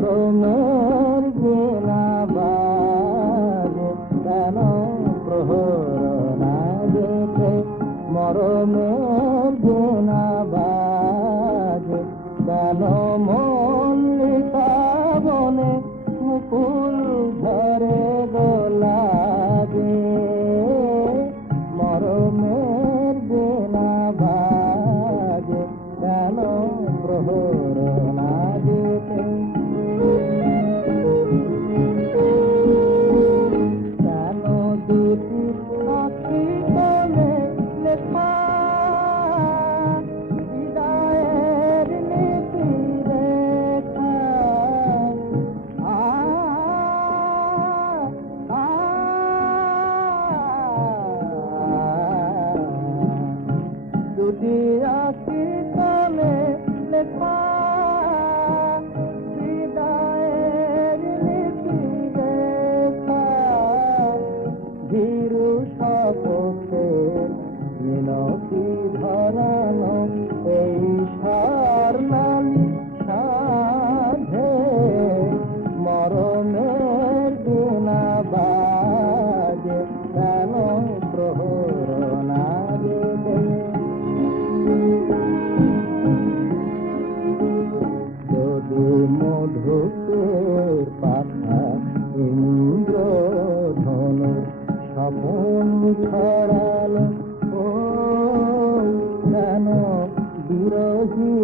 মরমের বিনা বাজে কেন প্রহর না যেতে, মরমের বিনা বাজে কেন মল্লিকা বনে মুকুল ধরে গোলাজে, মরমের বিনা বাজে কেন প্রহর না যেতে। কেন দুটি আঁখি কোলে লেখা হৃদয়ের নীতি রেখা, দুটি আঁখি কোলে লেখা হৃদয়ের নীতি রেখা, ধীরু শপথের মিনতি ধরানো এই স্বর্ণালী সাধে, মরমের বিনা বাজে কেন প্রহর না যেতে। যদি মধুকের পাখা ইন্দ্রধনু স্বপন ছড়ালো, ও কেন বিরোহী